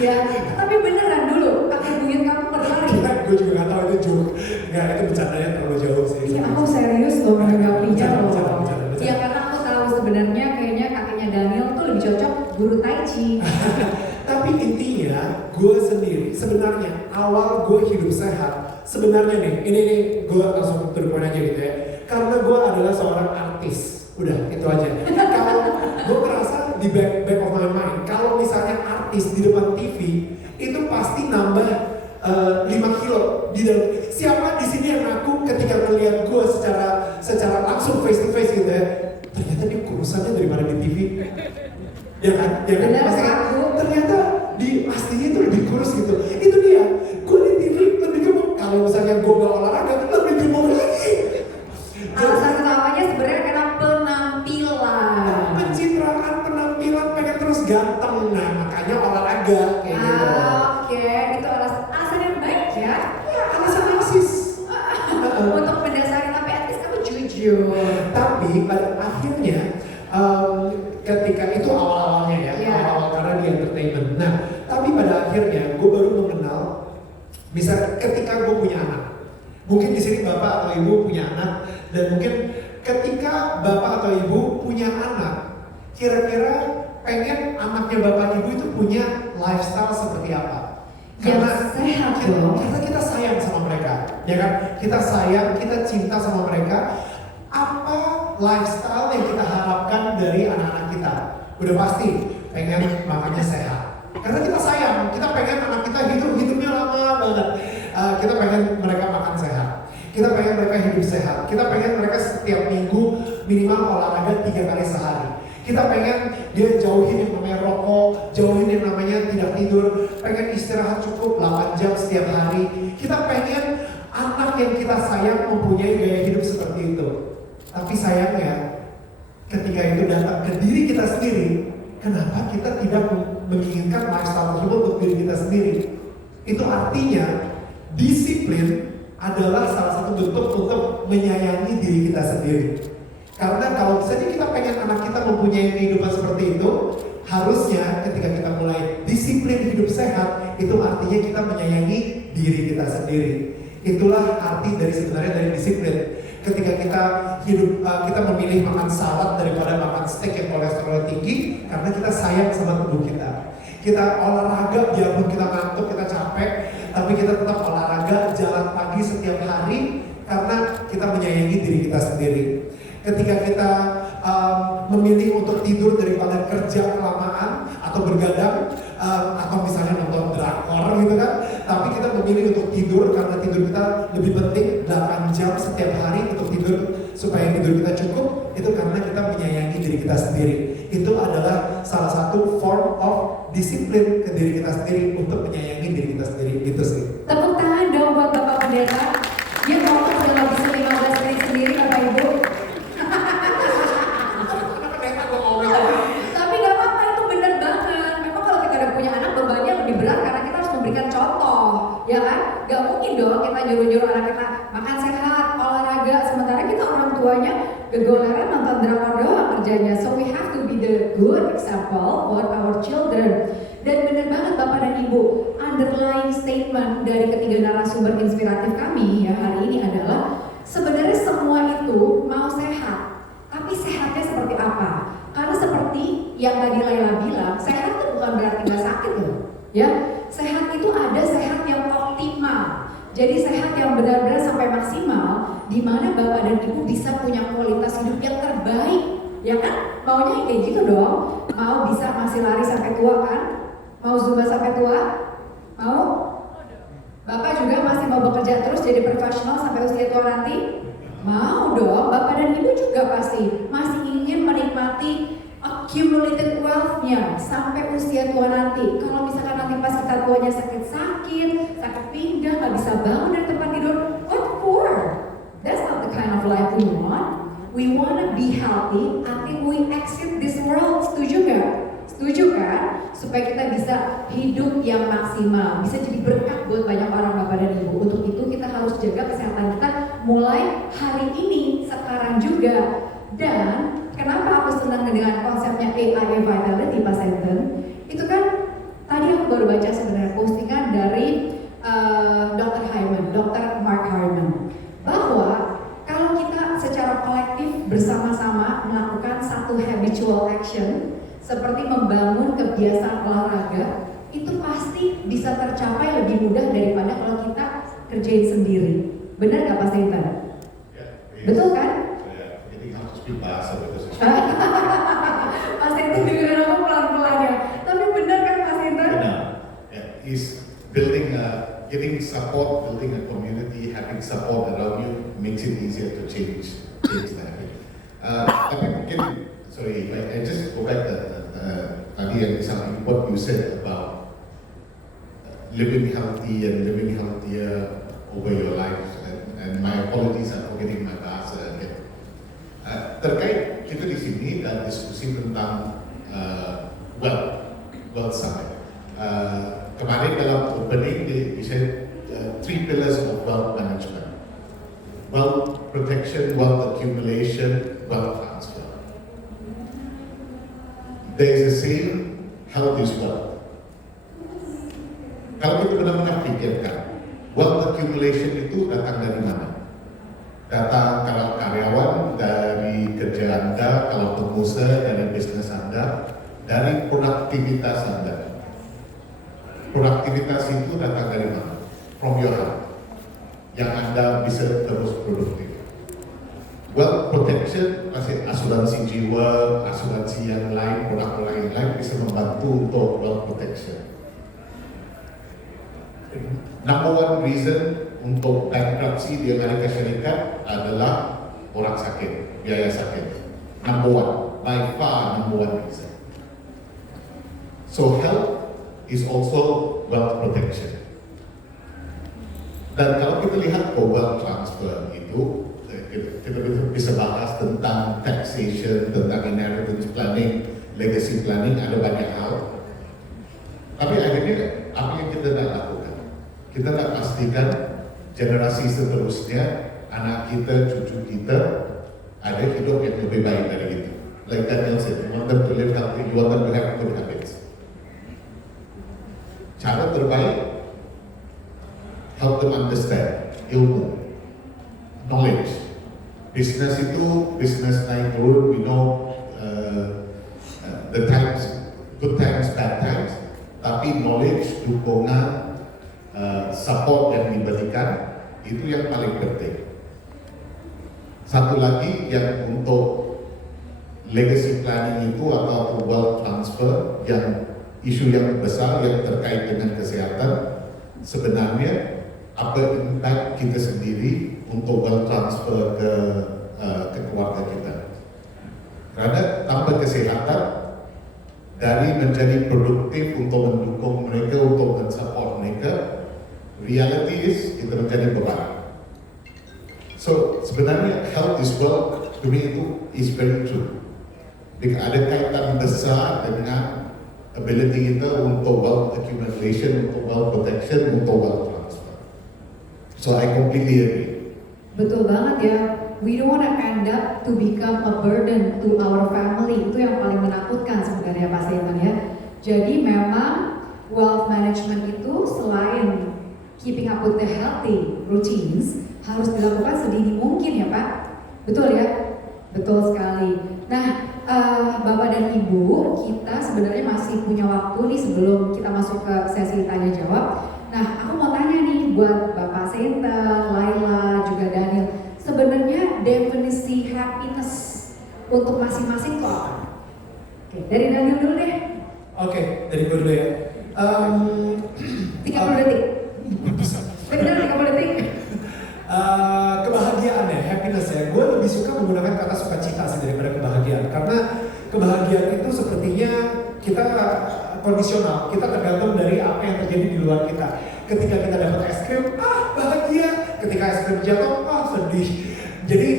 Ya, tapi beneran dulu kakek buyut kamu berlari. Gue juga nggak tahu itu joke. Nggak, itu bercandanya terlalu jauh sih. Iya, aku serius loh menanggapinya loh. Bercanda. Iya, karena aku tahu sebenarnya kayaknya kakeknya Daniel tuh lebih cocok guru tai chi. Tapi intinya gue sendiri sebenarnya awal gue hidup sehat sebenarnya nih ini gue langsung terima aja gitu ya, karena gue adalah seorang artis. Udah itu aja. Kalau gue merasa di back of my mind kalau misalnya artis di depan TV itu pasti nambah 5 kilo di dalam. Siapa di sini yang ngaku ketika melihat gue secara langsung face to face gitu ya, ternyata dia kurusannya daripada di TV. Ya kan? Benar, Pasti kan? aku. Ternyata di aslinya itu lebih kurus gitu. Itu dia. Gue di TV lebih gemuk. Kalau misalnya gue gak olahraga lebih gemuk lagi. Alasan utamanya sebenarnya karena penampilan. Pencitraan, penampilan, pengen terus ganteng. Nah makanya olahraga kayak gitu. Oke, itu alasan yang baik ya. Ya, alasan narsis. Untuk mendasari, tapi at least kamu jujur. Tapi pada akhirnya ketika itu awal-awalnya ya, Iya. awal-awal karena di entertainment. Nah, tapi pada akhirnya gue baru mengenal, bisa ketika gue punya anak. Mungkin di sini bapak atau ibu punya anak, dan mungkin ketika bapak atau ibu punya anak, kira-kira pengen anaknya bapak ibu itu punya lifestyle seperti apa? Yang sehat dong. Karena kita sayang sama mereka, ya kan? Kita sayang, kita cinta sama mereka. Apa lifestyle yang kita harapkan dari anak-anak kita? Udah pasti pengen makannya sehat. Karena kita sayang, kita pengen anak kita hidupnya lama banget. Kita pengen mereka makan sehat. Kita pengen mereka hidup sehat. Kita pengen mereka setiap minggu minimal olahraga 3 kali sehari. Kita pengen dia jauhin yang namanya rokok, jauhin yang namanya tidak tidur, pengen istirahat cukup 8 jam setiap hari. Kita pengen anak yang kita sayang mempunyai gaya hidup seperti itu. Tapi sayangnya, ketika itu datang ke diri kita sendiri, kenapa kita tidak menginginkan lifestyle tersebut untuk diri kita sendiri? Itu artinya disiplin adalah salah satu bentuk untuk menyayangi diri kita sendiri. Karena kalau misalnya kita pengen anak kita mempunyai kehidupan seperti itu, harusnya ketika kita mulai disiplin hidup sehat, itu artinya kita menyayangi diri kita sendiri. Itulah arti dari sebenarnya dari disiplin. Ketika kita hidup, kita memilih makan salad daripada makan steak yang kolesterol tinggi, karena kita sayang sama tubuh kita. Kita olahraga biarpun kita ngantuk, kita capek, tapi kita tetap olahraga, jalan pagi setiap hari karena kita menyayangi diri kita sendiri. Ketika kita memilih untuk tidur daripada kerja kelamaan atau bergadang atau misalnya nonton drakor gitu kan, tapi kita memilih untuk tidur karena tidur kita lebih penting 8 jam setiap hari untuk tidur supaya tidur kita cukup, itu karena kita menyayangi diri kita sendiri. Itu adalah salah satu form of disiplin ke diri kita sendiri untuk menyayangi diri kita sendiri, gitu sih. Tepuk tangan dong buat Bapak Pendeta. Dia mau udah ngabisin 15 menit sendiri Bapak Ibu. Tapi gak apa-apa, itu bener banget. Memang kalau kita udah punya anak bebannya lebih berat karena kita harus memberikan contoh, ya kan? Gak mungkin dong kita nyuruh-nyuruh anak kita makan sehat, olahraga, sementara kita orang tuanya gegoleran nonton drama doang kerjanya. So we have to be the good example for our children. Dan benar banget Bapak dan Ibu, underlying statement dari ketiga narasumber inspiratif kami ya hari ini adalah sebenarnya semua itu mau sehat, tapi sehatnya seperti apa? Karena seperti yang tadi Laila bilang, sehat itu bukan berarti nggak sakit loh, ya. Sehat itu ada sehat yang optimal. Jadi sehat yang benar-benar sampai maksimal, di mana Bapak dan Ibu bisa punya kualitas hidup yang terbaik, ya kan? Maunya kayak gitu dong. Mau bisa masih lari sampai tua kan? Mau zumba sampai tua? Mau? Bapak juga masih mau bekerja terus jadi profesional sampai usia tua nanti? Mau dong. Bapak dan Ibu juga pasti masih ingin menikmati accumulated wealth-nya sampai usia tua nanti. Kalau misalkan nanti pas kita tuanya sakit-sakit, sakit pinggang, nggak bisa bangun dari tempat tidur, what for? That's not the kind of life we want. We wanna be healthy until we exit this world. Setuju nggak? Setuju kan? Supaya kita bisa hidup yang maksimal, bisa jadi berkat buat banyak orang Bapak dan Ibu. Untuk itu kita harus jaga kesehatan kita mulai hari ini, sekarang juga. Dan kenapa aku senang dengan konsepnya AI Vitality Pak Senten? Itu kan tadi aku baru baca sebenarnya postingan dari Dr. Hyman, Dr. Mark Hyman, bahwa kalau kita secara kolektif bersama-sama melakukan satu habitual action seperti membangun kebiasaan olahraga, itu pasti bisa tercapai lebih mudah daripada kalau kita kerjain sendiri. Benar nggak Pak Senten? Ya, Betul kan? Jadi harus dibahas itu sih. Pak Senten juga ngomong pelan-pelan ya. Tapi benar kan Pak Senten? Is building getting support, building a community, having support around you makes it easier to change the habit. Tapi mungkin, sorry, I just go back tadi yang something what you said about living healthy and living healthier over your life. And my apologies, I'm forgetting my bahasa again. Terkait kita di sini dan diskusi tentang wealth summit. Kemarin dalam opening we said 3 pillars of wealth management: wealth protection, wealth accumulation, wealth transfer. There is a saying, health is wealth. Kalau kita benar-benar pikirkan, wealth accumulation itu datang dari mana? Datang kalau karyawan dari kerja Anda, kalau pengusaha dari bisnis Anda, dari produktivitas Anda. Produktivitas itu datang dari mana? From your heart. Yang Anda bisa terus produktif. Wealth protection, masih asuransi jiwa, asuransi yang lain, produk yang lain bisa membantu untuk wealth protection. Number one reason untuk bankruptcy di Amerika Serikat adalah orang sakit, biaya sakit. Number one, by far number one reason. So health is also wealth protection. Dan kalau kita lihat ke wealth transfer itu, kita bisa bahas tentang taxation, tentang inheritance planning, legacy planning, ada banyak hal. Tapi akhirnya apa yang kita nak lakukan? Kita nak pastikan generasi seterusnya, anak kita, cucu kita ada hidup yang lebih baik dari itu. Like Daniel said, you want them to live healthy, you want them to have good habits. Cara terbaik, help them understand ilmu, knowledge. Business itu, business naik turun, we know the times, good times, bad times. Tapi knowledge, dukungan, support yang diberikan, itu yang paling penting. Satu lagi yang untuk legacy planning itu atau wealth transfer, yang isu yang besar yang terkait dengan kesehatan, sebenarnya apa impact kita sendiri untuk wealth transfer ke keluarga kita. Karena tanpa kesehatan, dari menjadi produktif untuk mendukung mereka, untuk mensupport mereka, reality is kita menjadi beban. So sebenarnya health is wealth, to me itu is very true. Ada kaitan besar dengan ability kita untuk wealth accumulation, untuk wealth protection, untuk wealth transfer. So I completely agree. Betul banget ya. We don't want to end up to become a burden to our family. Itu yang paling menakutkan sebenarnya Pak Seinten ya. Jadi memang wealth management itu selain keeping up with the healthy routines harus dilakukan sedini mungkin ya Pak. Betul ya? Betul sekali. Nah, Bapak dan Ibu, kita sebenarnya masih punya waktu nih sebelum kita masuk ke sesi tanya jawab. Nah, aku mau tanya nih buat Bapak Seinten, Laila, juga Daniel. Sebenarnya definisi happiness untuk masing-masing itu apa? Oke, dari Daniel dulu deh. Oke, dari gue dulu ya. 30 detik. Benar 30 detik. Kebahagiaan ya, happiness ya. Gue lebih suka menggunakan kata sukacita sih daripada kebahagiaan. Karena kebahagiaan itu sepertinya kita kondisional. Kita tergantung dari apa yang terjadi di luar kita. Ketika kita dapat es krim, bahagia. Ketika es krim jatuh, sedih. Jadi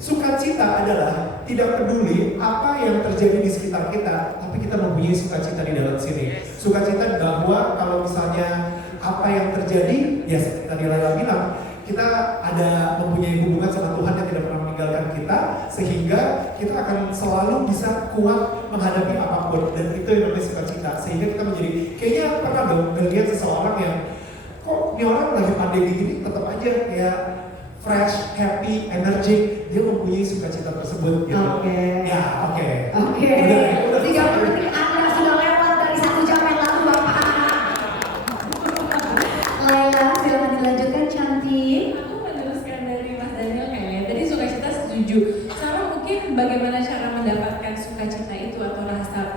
sukacita adalah tidak peduli apa yang terjadi di sekitar kita, tapi kita mempunyai sukacita di dalam sini. Sukacita bahwa kalau misalnya apa yang terjadi, ya seperti tadi Laila bilang, kita ada mempunyai hubungan sama Tuhan yang tidak pernah meninggalkan kita, sehingga kita akan selalu bisa kuat menghadapi apapun, dan itu yang namanya sukacita. Sehingga kita menjadi, kayaknya pernah dong melihat seseorang yang kok ini orang lagi pandemi gini tetap aja kayak fresh, happy, energetic, dia mempunyai sukacita tersebut gitu. Oke. Ya, oke. Oke. Udah 30 detik Anda sudah lewat dari 1 jam yang lalu Bapak. Laila, silakan dilanjutkan cantik. Aku meneruskan dari Mas Daniel kayaknya. Tadi sukacita setuju. Sama mungkin bagaimana cara mendapatkan sukacita itu atau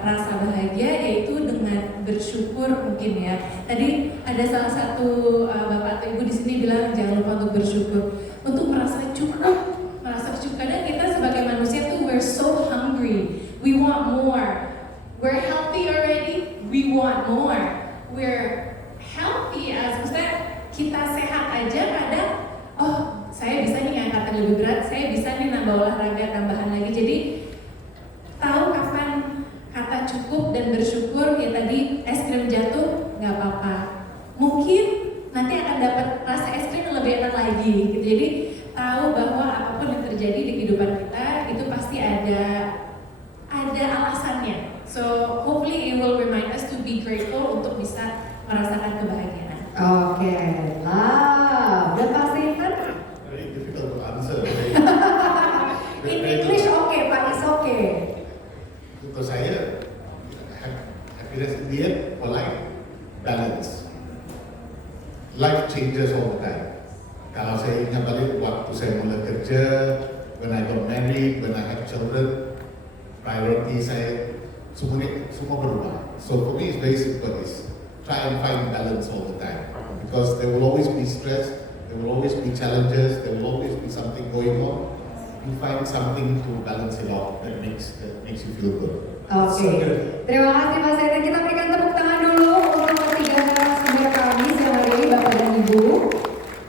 rasa bahagia, yaitu dengan bersyukur mungkin ya. Tadi ada salah satu bapak atau ibu di sini bilang jangan lupa untuk bersyukur, untuk merasa cukup. Kadang kita sebagai manusia tuh we're so hungry, we want more. We're healthy already, we want more. We're healthy as maksudnya kita sehat aja kadang, oh saya bisa nih ngangkat yang lebih berat, saya bisa nih nambah olahraga tambahan lagi. Jadi tahu kapan kata cukup dan bersyukur. Ya tadi es krim jatuh nggak apa-apa, mungkin nanti akan dapat rasa es krim yang lebih enak lagi gitu. Jadi tahu bahwa apapun yang terjadi di kehidupan kita itu pasti ada alasannya. So hopefully it will remind us to be grateful untuk bisa merasakan kebahagiaan. Oke, lah. Dan Pak Seinten? Very difficult to answer. In English oke Pak, is oke. Untuk saya, happiness in the end, for life, balance. Life changes all the time. Kalau saya ingat balik waktu saya mulai kerja, when I got married, when I had children, priority saya semua berubah. So for me it's very simple, is try and find balance all the time. Because there will always be stress, There will always be challenges. There will always be something going on. You find something to balance it off that makes you feel good. Oke, terima kasih Mas Eten. Kita berikan tepuk tangan dulu untuk ketiga narasumber kami siang hari ini, Bapak dan Ibu.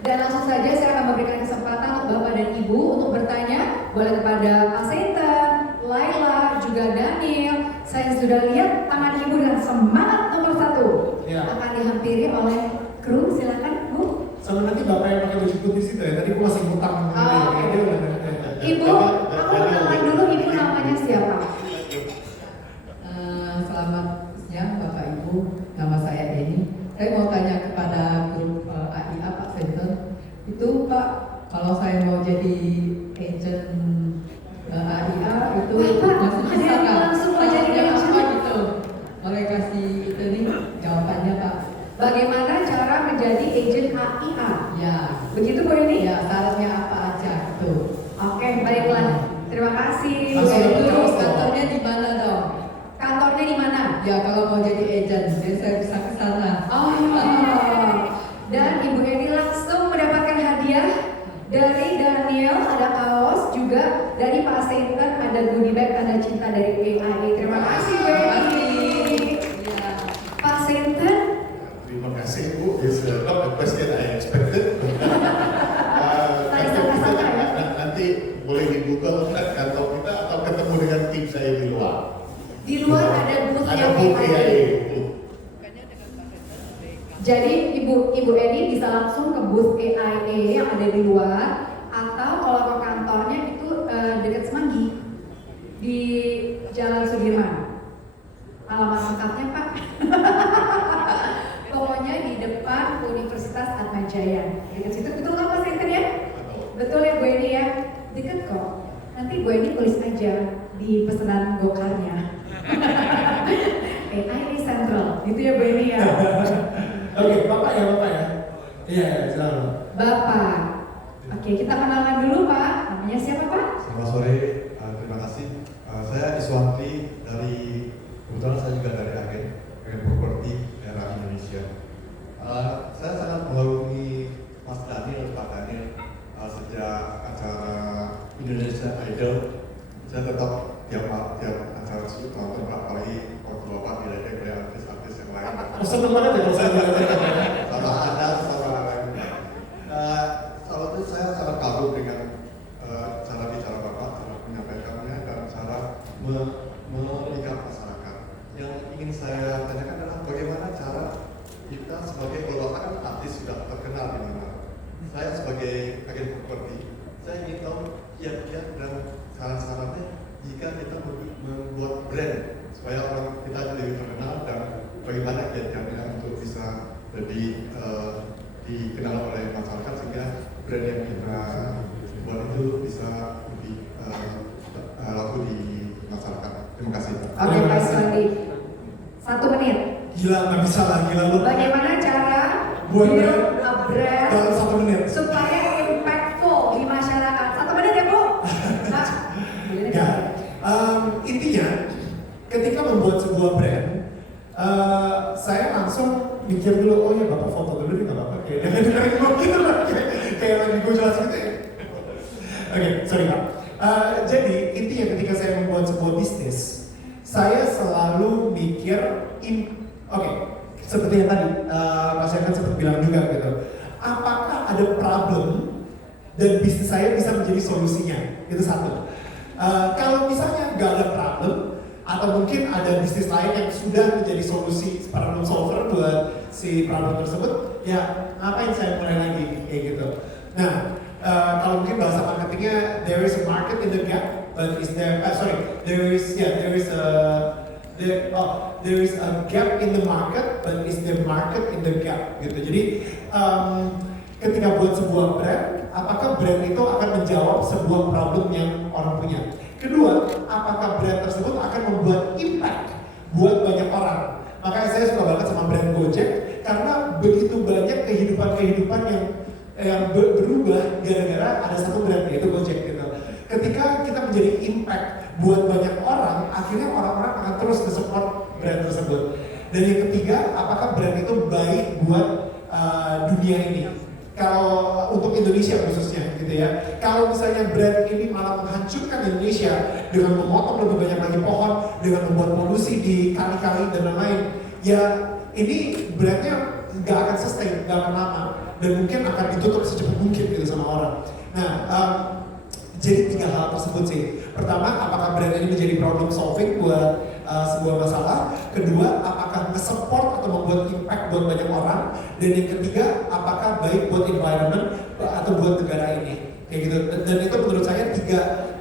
Dan langsung saja saya akan memberikan kesempatan untuk Bapak dan Ibu untuk bertanya, boleh kepada Mas Eten, Laila, juga Daniel. Saya sudah lihat tangan Ibu dengan semangat nomor 1. Ya. Akan dihampiri oleh kru, silakan Bu. Sama nanti bapak yang pakai baju putih situ ya. Tadi aku masih ngutang. Ibu, aku mau kenalan dulu, Ibu namanya siapa? Selamat siang Bapak Ibu, nama saya Eni. Saya mau tanya kepada grup AIA Pak Center. Itu Pak, kalau saya mau jadi agent AIA itu Pak, masih ada bisa yang nggak? langsung mau jadi Syaratnya agent? apa gitu? Boleh kasih itu nih jawabannya Pak? Bagaimana cara menjadi agent AIA? Ya, Begitu Bu Eni? ya syaratnya apa aja gitu? Oke, baiklah. Terima kasih. Masih Itu terus, kantornya di mana dong? Kantornya di mana? Ya kalau mau jadi agent, jadi saya bisa ke sana. Oh, dan Ibu Eni langsung mendapatkan hadiah dari Daniel, ada kaos, juga dari Pak Senten ada goodie bag tanda cinta dari AIA. Terima kasih Bu Eni. Ya. Pak Senten, Terima kasih Bu. It's not the question I expected. Nanti boleh di Google kantor kita atau ketemu dengan tim saya di luar. di luar ada booth-nya Ada booth AIA. AIA. Jadi Ibu Eni bisa langsung ke booth AIA yang ada di luar, atau kalau ke kantornya itu dekat Semanggi di Jalan Sudirman. Alamat lengkapnya Pak. Pokoknya di depan Universitas Atmajaya. Dekat situ, betul nggak Pak Senten ya? Betul ya Bu Eni ya? Dekat kok. Nanti Bu Eni tulis aja di pesanan gokarnya. AIA Central, gitu ya Bu Eni ya? Oke, bapak ya. Iya, selalu. Bapak. Oke, kita kenalan dulu Pak. Namanya siapa Pak? Selamat sore, terima kasih. Saya Iswanti dari, kebetulan saya juga dari agen properti daerah Indonesia. Saya sangat mengagumi Mas Daniel, Pak Daniel, sejak acara Indonesia Idol. Saya tetap tiap acara itu nonton, apalagi waktu Bapak diajak oleh artis-artis yang lain. Seneng banget ya kalau saya bilang. Sama Anda, sama lain. Kalau itu saya sangat kagum dengan cara bicara Bapak, cara menyampaikannya, dan cara mengikat masyarakat. Yang ingin saya tanyakan adalah bagaimana cara kita sebagai, kalau kan artis sudah terkenal di mana. Saya sebagai agen properti, saya ingin tahu kiat-kiat dan saran-sarannya jika kita membuat brand supaya orang kita lebih terkenal, dan bagaimana kiat-kiatnya untuk bisa lebih dikenal oleh masyarakat sehingga brand yang kita buat itu bisa lebih laku di masyarakat. Terima kasih. Oke Pak Iswandi. 1 menit. Gila, nggak bisa lah, gila lu. Bagaimana cara Buat build a brand dalam 1 menit. supaya impactful di masyarakat? 1 menit ya Bu? Nah, Ya, intinya ketika membuat sebuah brand, saya langsung mikir dulu, oh ya bapak foto dulu nih nggak apa-apa, kayak jangan dengerin gue gitu lah, kayak lagi gue jelas gitu ya. Oke, sorry Pak. Jadi intinya ketika saya membuat sebuah bisnis, saya selalu mikir, oke, seperti yang tadi Pak Syafan sempat bilang juga gitu, apakah ada problem dan bisnis saya bisa menjadi solusinya, itu satu. Kalau misalnya nggak ada problem, atau mungkin ada bisnis lain yang sudah menjadi solusi problem solver buat si problem tersebut, ya ngapain saya mulai lagi kayak gitu. Nah, kalau mungkin bahasa marketingnya, there is a market in the gap, but is there? There is a gap in the market, but is there market in the gap gitu. Jadi ketika buat sebuah brand, apakah brand itu akan menjawab sebuah problem yang orang punya? Kedua, apakah brand tersebut akan membuat impact buat banyak orang? Makanya saya suka banget sama brand Gojek, karena begitu banyak kehidupan yang berubah gara-gara ada satu brand, yaitu Gojek gitu. Ketika kita menjadi impact buat banyak orang, akhirnya orang-orang akan terus nge-support brand tersebut. Dan yang ketiga, apakah brand itu baik buat dunia ini? kalau untuk Indonesia khususnya gitu ya. Kalau misalnya brand ini malah menghancurkan Indonesia dengan memotong lebih banyak lagi pohon, dengan membuat polusi di kali-kali dan lain-lain, ya ini brandnya nggak akan sustain, nggak akan lama, dan mungkin akan ditutup secepat mungkin gitu sama orang. Nah, jadi 3 hal tersebut sih. Pertama, apakah brand ini menjadi problem solving buat sebuah masalah? Kedua, apakah nge-support atau membuat impact buat banyak orang? Dan yang ketiga, apakah baik buat environment atau buat negara ini? Kayak gitu. Dan itu menurut saya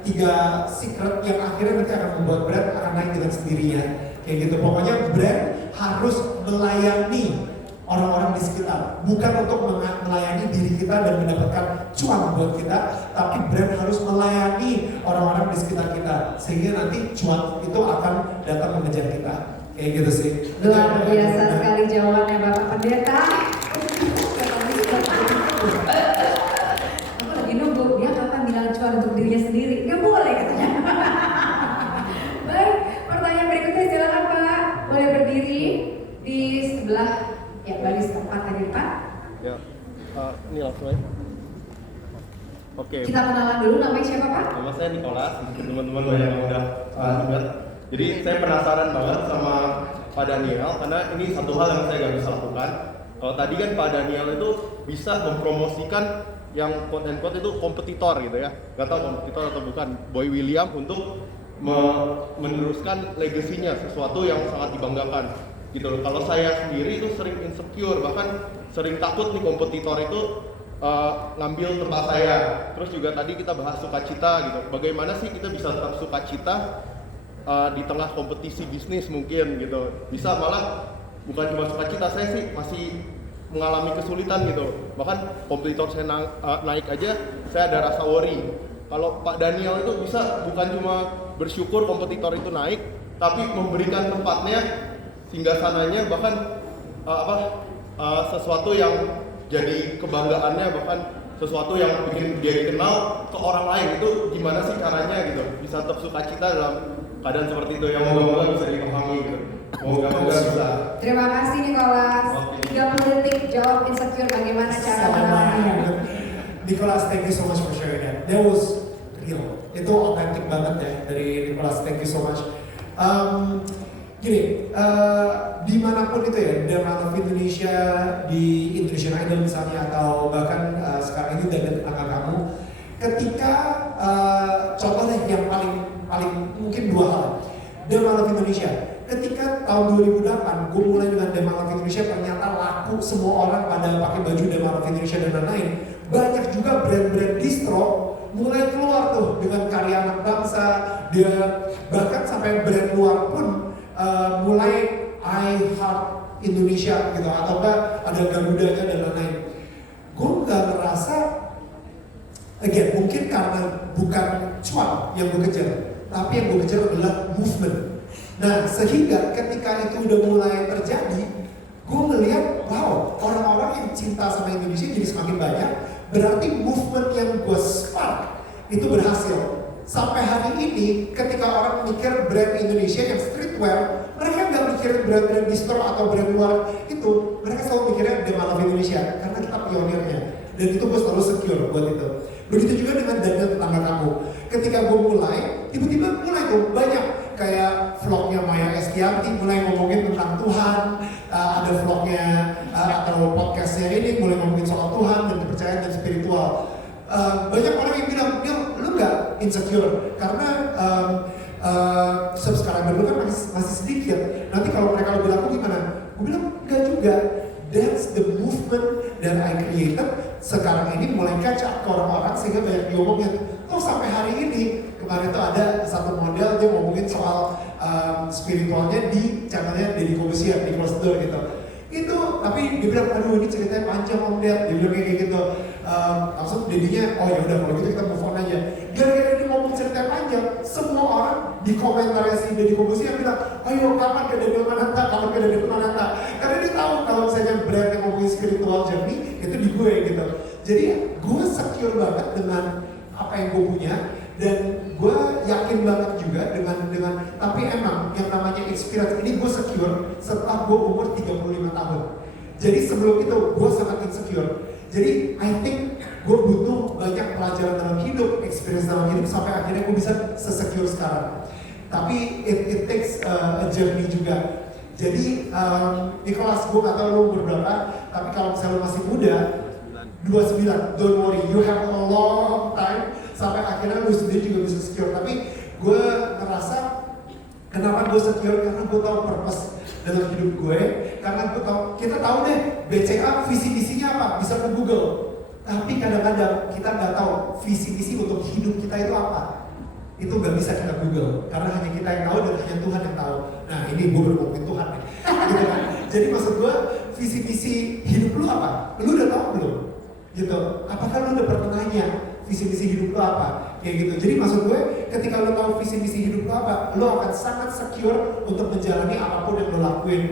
tiga secret yang akhirnya nanti akan membuat brand akan naik dengan sendirinya. Kayak gitu. Pokoknya brand harus melayani orang-orang di sekitar, bukan untuk melayani diri kita dan mendapatkan cuan buat kita, tapi brand harus melayani orang-orang di sekitar kita, sehingga nanti cuan itu akan datang mengejar kita. Kayak gitu sih. Luar biasa sekali jawabannya Bapak Pendeta. Aku lagi nunggu dia kapan bilang cuan untuk dirinya sendiri. Nggak boleh katanya. Baik, pertanyaan berikutnya silakan Pak. Boleh berdiri di sebelah ya baris keempat tadi Pak. Ya, ini langsung aja. Oke. Kita kenalan dulu, namanya siapa Pak? Nama saya Nicholas, teman-teman banyak yang udah juga. Jadi saya penasaran banget sama Pak Daniel karena ini satu hal yang saya nggak bisa lakukan. Kalau tadi kan Pak Daniel itu bisa mempromosikan yang quote-unquote itu kompetitor gitu ya. Gak tahu kompetitor atau bukan, Boy William untuk meneruskan legasinya, sesuatu yang sangat dibanggakan gitu loh. Kalau saya sendiri itu sering insecure, bahkan sering takut nih kompetitor itu ngambil tempat saya. Terus juga tadi kita bahas sukacita gitu. Bagaimana sih kita bisa tetap sukacita di tengah kompetisi bisnis mungkin gitu. Bisa malah bukan cuma sukacita, saya sih masih mengalami kesulitan gitu. Bahkan kompetitor saya naik aja, saya ada rasa worry. Kalau Pak Daniel itu bisa bukan cuma bersyukur kompetitor itu naik, tapi memberikan tempatnya singgasananya, bahkan sesuatu yang jadi kebanggaannya, bahkan sesuatu yang bikin dia dikenal ke orang lain. Itu gimana sih caranya gitu bisa tetap sukacita dalam keadaan seperti itu, yang moga-moga bisa dipahami gitu. Moga-moga bisa. Terima kasih Nicholas. 30 detik jawab insecure, bagaimana cara menangani. Nicholas, thank you so much for sharing that. That was real. Itu authentic banget ya dari Nicholas. Thank you so much. Gini, dimanapun itu ya, The Man of Indonesia, di Indonesian Idol misalnya, atau bahkan sekarang ini dan tetangga kamu, ketika contoh deh yang paling mungkin 2 hal. The Man of Indonesia, ketika tahun 2008 gue mulai dengan The Man of Indonesia, ternyata laku, semua orang pada pakai baju The Man of Indonesia dan lain-lain. Banyak juga brand-brand distro mulai keluar tuh dengan karya anak bangsa, dia bahkan sampai brand luar pun mulai I Heart Indonesia gitu, atau ada Garudanya dan lain-lain. Gue nggak ngerasa, again mungkin karena bukan cuan yang gue kejar, tapi yang gue kejar adalah movement. Nah, sehingga ketika itu udah mulai terjadi, gue ngeliat, wow, orang-orang yang cinta sama Indonesia jadi semakin banyak. Berarti movement yang gue spark itu berhasil. Sampai hari ini, ketika orang mikir brand Indonesia yang streetwear, mereka nggak mikirin brand-brand distro atau brand luar itu. Mereka selalu mikirnya The Man of Indonesia, karena kita pionirnya. Dan itu gue selalu secure buat itu. Begitu juga dengan Daniel tetangga kamu. Ketika gue mulai, tiba-tiba mulai tuh banyak. Kayak vlognya Maya Estianti mulai ngomongin tentang Tuhan, ada vlognya atau podcastnya ini mulai ngomongin soal Tuhan dan kepercayaan dan spiritual. Banyak orang yang bilang, Neil, lu gak insecure karena subscriber lu kan masih sedikit. Nanti kalau mereka lebih laku gimana? Gue bilang, enggak juga. That's the movement that I created. Sekarang ini mulai catch up ke orang-orang sehingga banyak diomongin. Terus sampai hari ini, kemarin tuh ada satu model dia ngomongin soal spiritualnya di channelnya Deddy Corbuzier di Close Door gitu. Itu, tapi dia bilang, aduh ini ceritanya panjang Om Ded. Dia bilang kayak gitu. Langsung Dedinya, oh ya udah kalau gitu kita move on aja. Gara-gara dia ngomong ceritanya panjang, semua orang di komentarnya si Deddy Corbuzier bilang, ayo kapan ke Daniel Mananta, kapan ke Daniel Mananta. Karena dia tahu kalau misalnya brand yang ngomongin spiritual journey, itu di gue gitu. Jadi gue secure banget dengan apa yang gue punya. Dan gue yakin banget juga dengan tapi emang yang namanya experience ini gue secure setelah gue umur 35 tahun. Jadi sebelum itu gue sangat insecure. Jadi I think gue butuh banyak pelajaran dalam hidup, experience dalam hidup sampai akhirnya gue bisa sesecure sekarang. Tapi it takes a journey juga. Jadi Nicholas, gue gak tau lu umur berapa, tapi kalau misalnya lu masih muda, 29, don't worry, you have a long time sampai akhirnya lu sendiri juga bisa secure. Tapi gue ngerasa kenapa gue secure, karena gue tahu purpose dalam hidup gue, karena gue tahu, kita tahu deh BCA visi misinya apa, bisa ke Google. Tapi kadang-kadang kita nggak tahu visi misi untuk hidup kita itu apa. Itu nggak bisa kita Google, karena hanya kita yang tahu dan hanya Tuhan yang tahu. Nah ini gue berngomongin Tuhan nih, gitu kan. Jadi maksud gue visi misi hidup lu apa? Lu udah tahu belum? Gitu. Apakah lu udah pernah nanya visi misi hidup lu apa? Kayak gitu. Jadi maksud gue ketika lu tahu visi misi hidup lu apa, lu akan sangat secure untuk menjalani apapun yang lu lakuin.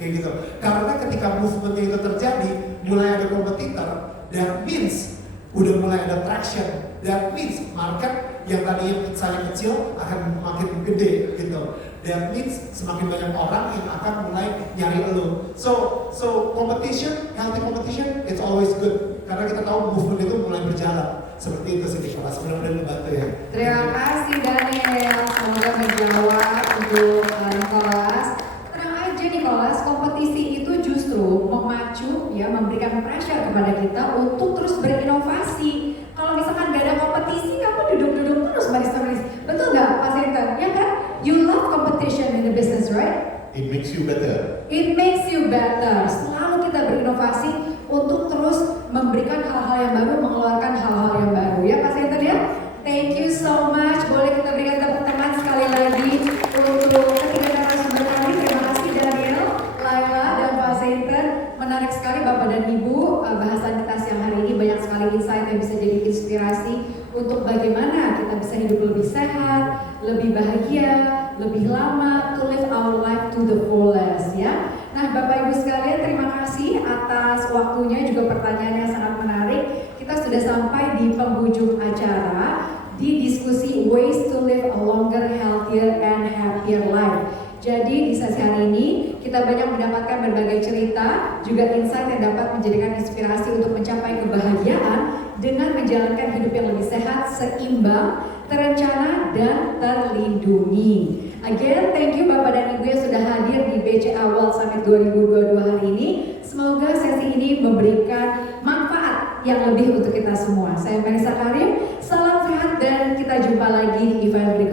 Kayak gitu. Karena ketika movementnya itu terjadi, mulai ada kompetitor, that means udah mulai ada traction. That means market yang tadinya misalnya kecil akan makin gede gitu. That means semakin banyak orang yang akan mulai nyari elu. So competition, healthy competition, it's always good. Karena kita tahu movement itu mulai berjalan. Seperti itu sih Nicholas, mudah-mudahan membantu ya. Terima kasih Daniel, semoga menjawab untuk Nicholas. Tenang aja Nicholas, kompetisi itu justru memacu ya, memberikan pressure kepada kita untuk terus berinovasi. Kalau misalkan gak ada kompetisi, kamu duduk-duduk terus baris-baris. Betul nggak Pak Sinten? Ya kan? You love competition in the business, right? It makes you better. It makes you better. Selalu kita berinovasi untuk terus memberikan hal-hal yang baru, mengeluarkan hal-hal yang baru. Ya Pak Sinten ya? Thank you so much. Boleh kita berikan tepuk tangan sekali lagi untuk ketiga narasumber kami. Terima kasih Daniel, Laila, dan Pak Sinten. Menarik sekali Bapak dan Ibu, bahasan kita siang hari ini banyak sekali insight yang bisa jadi inspirasi untuk bagaimana kita bisa hidup lebih sehat, lebih bahagia, lebih lama, to live our life to the fullest ya. Nah Bapak Ibu sekalian, terima kasih atas waktunya, juga pertanyaannya sangat menarik. Kita sudah sampai di penghujung acara di diskusi Ways to Live a Longer, Healthier, and Happier Life. Jadi di sesi hari ini kita banyak mendapatkan berbagai cerita, juga insight yang dapat menjadikan inspirasi untuk mencapai kebahagiaan dengan menjalankan hidup yang lebih sehat, seimbang, terencana, dan terlindungi. Again, thank you Bapak dan Ibu yang sudah hadir di BCA World Summit 2022 hari ini. Semoga sesi ini memberikan manfaat yang lebih untuk kita semua. Saya Marisa Karim, salam sehat dan kita jumpa lagi di event berikutnya.